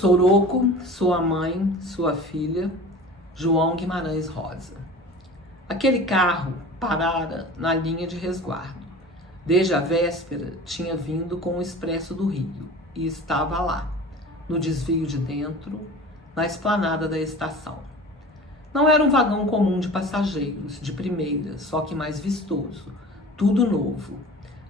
Soroco, sua mãe, sua filha, João Guimarães Rosa. Aquele carro parara na linha de resguardo. Desde a véspera tinha vindo com o expresso do Rio e estava lá, no desvio de dentro, na esplanada da estação. Não era um vagão comum de passageiros, de primeira, só que mais vistoso, tudo novo.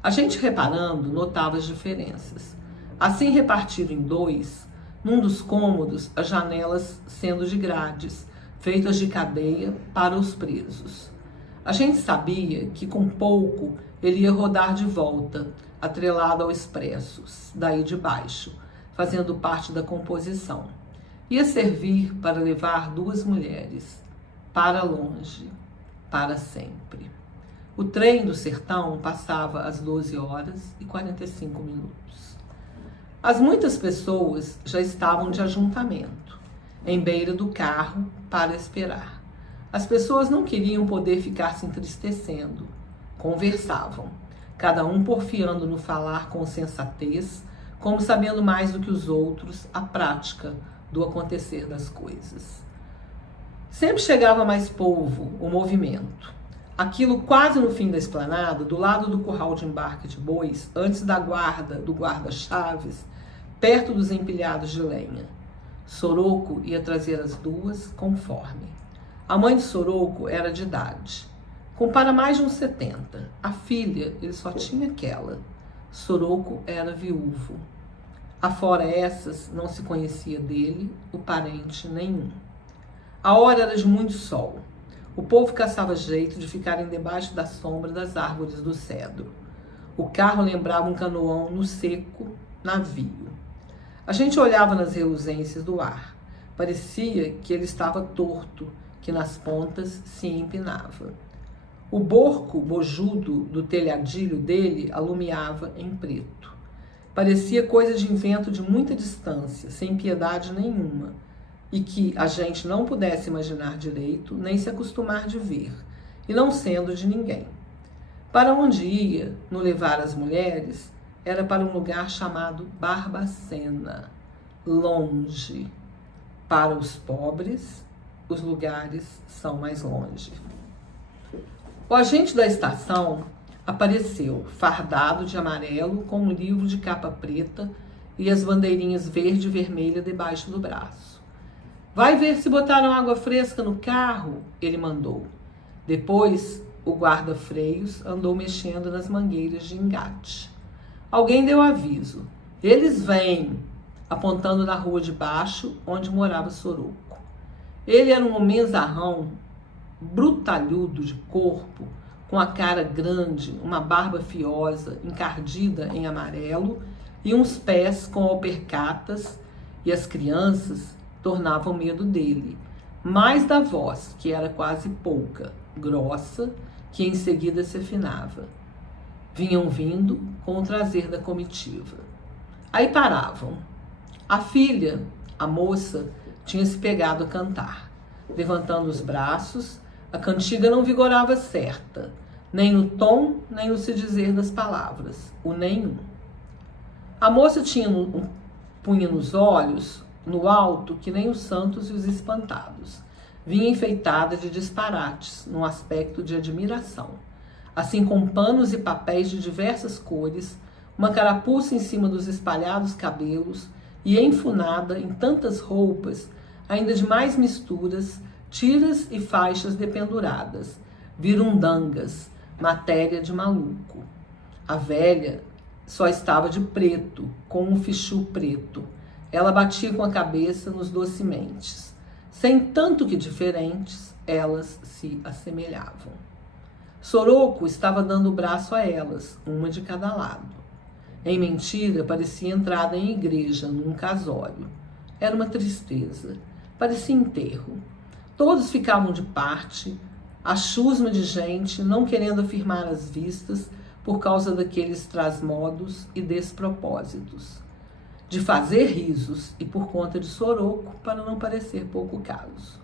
A gente reparando notava as diferenças. Assim repartido em dois, num dos cômodos as janelas sendo de grades, feitas de cadeia para os presos. A gente sabia que com pouco ele ia rodar de volta, atrelado ao expresso, daí de baixo, fazendo parte da composição. Ia servir para levar duas mulheres, para longe, para sempre. O trem do sertão passava às 12h45. As muitas pessoas já estavam de ajuntamento, em beira do carro, para esperar. As pessoas não queriam poder ficar se entristecendo. Conversavam, cada um porfiando no falar com sensatez, como sabendo mais do que os outros a prática do acontecer das coisas. Sempre chegava mais povo, o movimento. Aquilo quase no fim da esplanada, do lado do curral de embarque de bois, antes da guarda, do guarda-chaves, perto dos empilhados de lenha. Soroco ia trazer as duas conforme. A mãe de Soroco era de idade, com para mais de uns 70. A filha, ele só tinha aquela. Soroco era viúvo. Afora essas, não se conhecia dele o parente nenhum. A hora era de muito sol. O povo caçava jeito de ficarem debaixo da sombra das árvores do cedro. O carro lembrava um canoão no seco, navio. A gente olhava nas reluzências do ar. Parecia que ele estava torto, que nas pontas se empinava. O borco bojudo do telhadilho dele alumiava em preto. Parecia coisa de invento de muita distância, sem piedade nenhuma, e que a gente não pudesse imaginar direito, nem se acostumar de ver, e não sendo de ninguém. Para onde ia, no levar as mulheres, era para um lugar chamado Barbacena, longe. Para os pobres, os lugares são mais longe. O agente da estação apareceu, fardado de amarelo, com um livro de capa preta e as bandeirinhas verde e vermelha debaixo do braço. Vai ver se botaram água fresca no carro, ele mandou. Depois, o guarda-freios andou mexendo nas mangueiras de engate. Alguém deu aviso. Eles vêm, apontando na rua de baixo, onde morava Soroco. Ele era um homenzarrão, brutalhudo de corpo, com a cara grande, uma barba fiosa, encardida em amarelo, e uns pés com alpercatas, e as crianças tornavam medo dele, mais da voz, que era quase pouca, grossa, que em seguida se afinava. Vinham vindo com o trazer da comitiva. Aí paravam. A filha, a moça, tinha se pegado a cantar. Levantando os braços, a cantiga não vigorava certa, nem no tom, nem no se dizer das palavras, o nenhum. A moça tinha punha nos olhos, no alto, que nem os santos e os espantados. Vinha enfeitada de disparates, num aspecto de admiração. Assim, com panos e papéis de diversas cores, uma carapuça em cima dos espalhados cabelos e enfunada em tantas roupas, ainda de mais misturas, tiras e faixas dependuradas, virundangas, matéria de maluco. A velha só estava de preto, com um fichu preto. Ela batia com a cabeça nos docimentes. Sem tanto que diferentes, elas se assemelhavam. Soroco estava dando o braço a elas, uma de cada lado. Em mentira, parecia entrada em igreja, num casório. Era uma tristeza, parecia enterro. Todos ficavam de parte, a chusma de gente, não querendo afirmar as vistas por causa daqueles trasmodos e despropósitos. De fazer risos e por conta de Soroco, para não parecer pouco caso.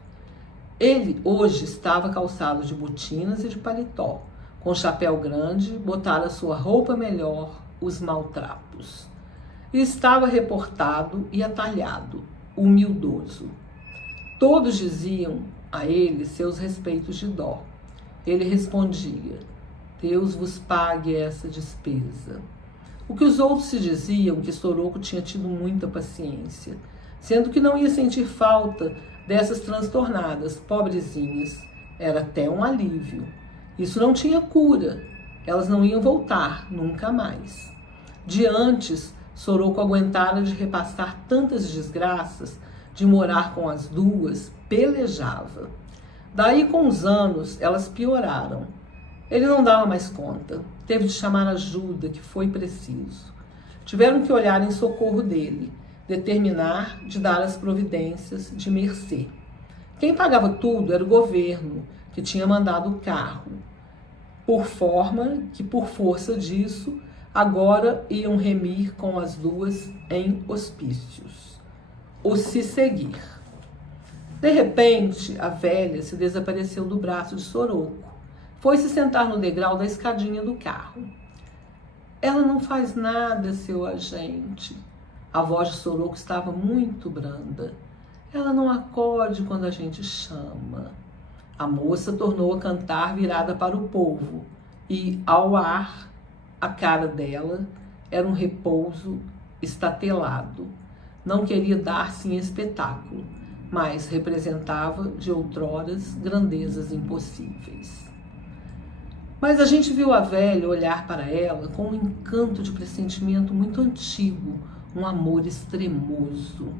Ele hoje estava calçado de botinas e de paletó, com chapéu grande, botara sua roupa melhor, os maltrapos. E estava reportado e atalhado, humildoso. Todos diziam a ele seus respeitos de dó. Ele respondia: Deus vos pague essa despesa. O que os outros se diziam que Soroco tinha tido muita paciência, sendo que não ia sentir falta dessas transtornadas, pobrezinhas. Era até um alívio. Isso não tinha cura. Elas não iam voltar, nunca mais. De antes, Soroco aguentara de repassar tantas desgraças, de morar com as duas, pelejava. Daí, com os anos, elas pioraram. Ele não dava mais conta. Teve de chamar ajuda, que foi preciso. Tiveram que olhar em socorro dele, determinar de dar as providências de mercê. Quem pagava tudo era o governo, que tinha mandado o carro, por forma que, por força disso, agora iam remir com as duas em hospícios. O se seguir. De repente, a velha se desapareceu do braço de Soroco. Foi se sentar no degrau da escadinha do carro. Ela não faz nada, seu agente. A voz de Soroco estava muito branda. Ela não acode quando a gente chama. A moça tornou a cantar virada para o povo e, ao ar, a cara dela era um repouso estatelado. Não queria dar-se em espetáculo, mas representava de outroras grandezas impossíveis. Mas a gente viu a velha olhar para ela com um encanto de pressentimento muito antigo, um amor extremoso.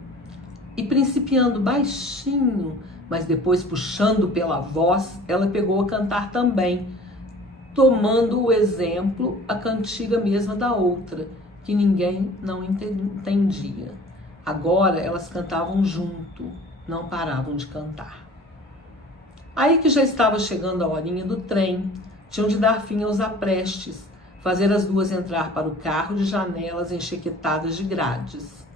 E principiando baixinho, mas depois puxando pela voz, ela pegou a cantar também, tomando o exemplo, a cantiga mesma da outra, que ninguém não entendia. Agora elas cantavam junto, não paravam de cantar. Aí que já estava chegando a horinha do trem, tinham de dar fim aos aprestes, fazer as duas entrar para o carro de janelas enxequetadas de grades.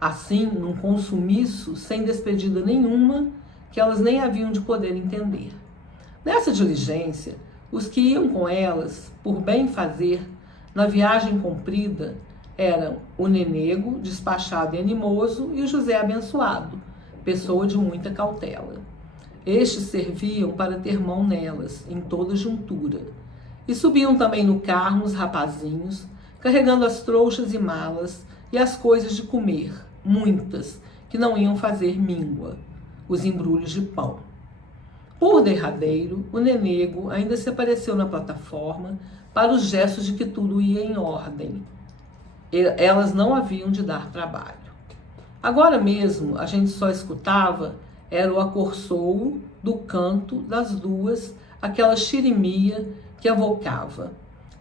Assim, num consumiço, sem despedida nenhuma, que elas nem haviam de poder entender. Nessa diligência, os que iam com elas, por bem fazer, na viagem comprida, eram o Nenego, despachado e animoso, e o José abençoado, pessoa de muita cautela. Estes serviam para ter mão nelas, em toda juntura. E subiam também no carro uns rapazinhos, carregando as trouxas e malas e as coisas de comer, muitas, que não iam fazer míngua, os embrulhos de pão. Por derradeiro, o Nenego ainda se apareceu na plataforma para os gestos de que tudo ia em ordem. Elas não haviam de dar trabalho. Agora mesmo, a gente só escutava era o acorçoo do canto das duas, aquela xirimia que avocava,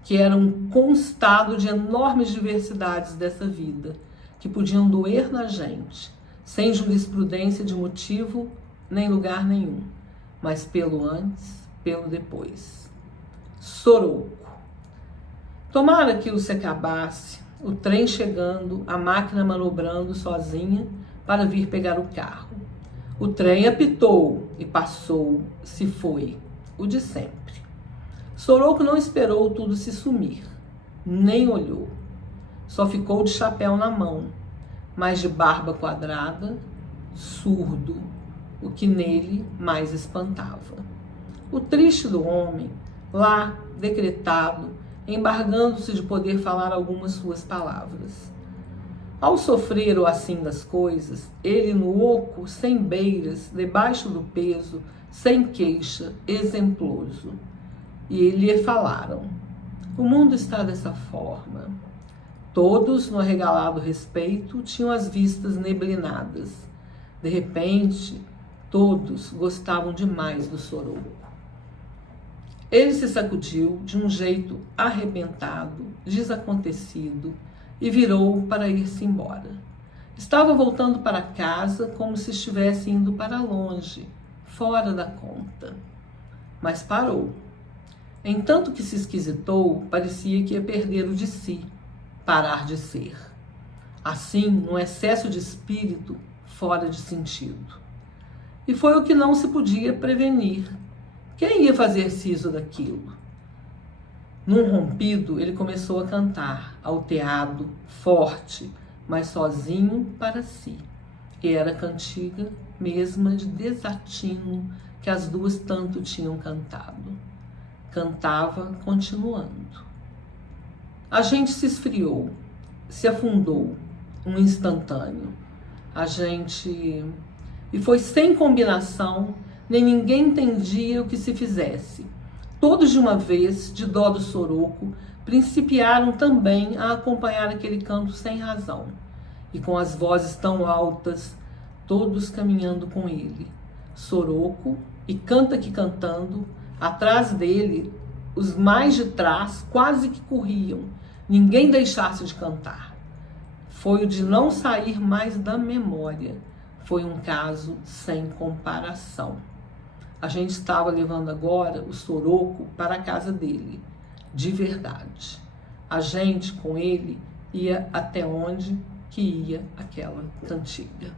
que era um constado de enormes diversidades dessa vida, que podiam doer na gente, sem jurisprudência de motivo nem lugar nenhum, mas pelo antes, pelo depois. Soroco. Tomara que o se acabasse, o trem chegando, a máquina manobrando sozinha para vir pegar o carro. O trem apitou e passou, se foi, o de sempre. Soroco não esperou tudo se sumir, nem olhou. Só ficou de chapéu na mão, mas de barba quadrada, surdo, o que nele mais espantava. O triste do homem, lá, decretado, embargando-se de poder falar algumas suas palavras. Ao sofrer o assim das coisas, ele no oco, sem beiras, debaixo do peso, sem queixa, exemploso. E lhe falaram: o mundo está dessa forma. Todos, no arregalado respeito, tinham as vistas neblinadas. De repente, todos gostavam demais do Soroco. Ele se sacudiu de um jeito arrebentado, desacontecido, e virou para ir-se embora. Estava voltando para casa como se estivesse indo para longe, fora da conta. Mas parou. Entanto que se esquisitou, parecia que ia perder o de si, parar de ser. Assim, num excesso de espírito, fora de sentido. E foi o que não se podia prevenir. Quem ia fazer siso daquilo? Num rompido, ele começou a cantar, alteado, forte, mas sozinho para si. E era a cantiga mesma de desatino que as duas tanto tinham cantado. Cantava continuando. A gente se esfriou, se afundou, um instantâneo. E foi sem combinação, nem ninguém entendia o que se fizesse. Todos de uma vez, de dó do soroco, principiaram também a acompanhar aquele canto sem razão, e com as vozes tão altas, todos caminhando com ele. Soroco, e canta que cantando, atrás dele, os mais de trás quase que corriam, ninguém deixasse de cantar. Foi o de não sair mais da memória, foi um caso sem comparação. A gente estava levando agora o Soroco para a casa dele, de verdade. A gente, com ele, ia até onde que ia aquela cantiga.